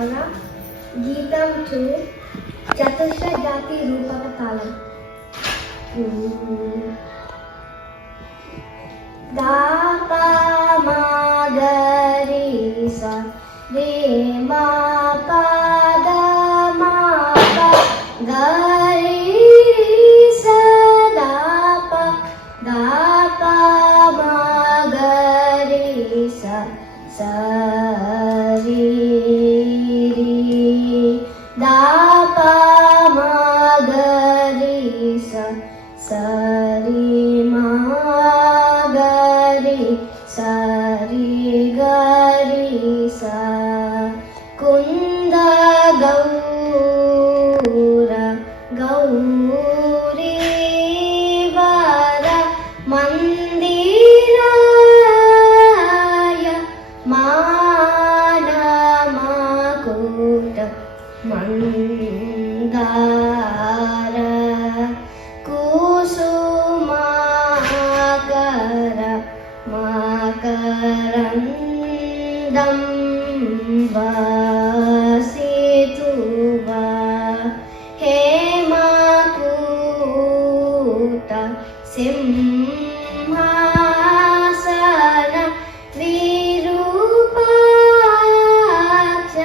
గాన గీతం 2 చతుష్ర జాతి రూపక తాళం. గా పా మా గ రి సా రే మా పా ద మా పా గ రి సా దా పా మా గ రి సా సా రి రి దా పా మా గ రి సా సా రి మా గ రి సా రి గ రి సా కుంద గౌర గౌరీ వర మందిరాయ మానమకుట మందార కుసుమాకర మకరందం వాసితువా హేమకూట సింహాసన విరూపాక్ష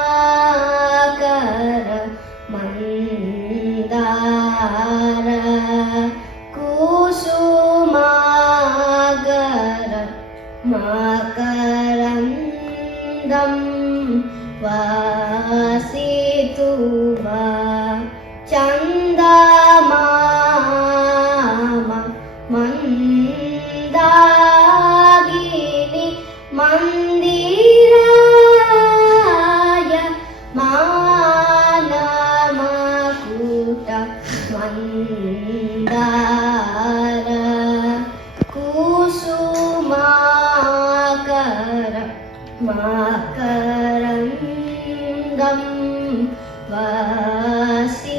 కరుణాకర మందార కుసుమాగర మకరందం వాసితువా చందమామ మందాగిని మందిరాయ మానమకుట మందార కుసుమాకర మకరందం వాసితువా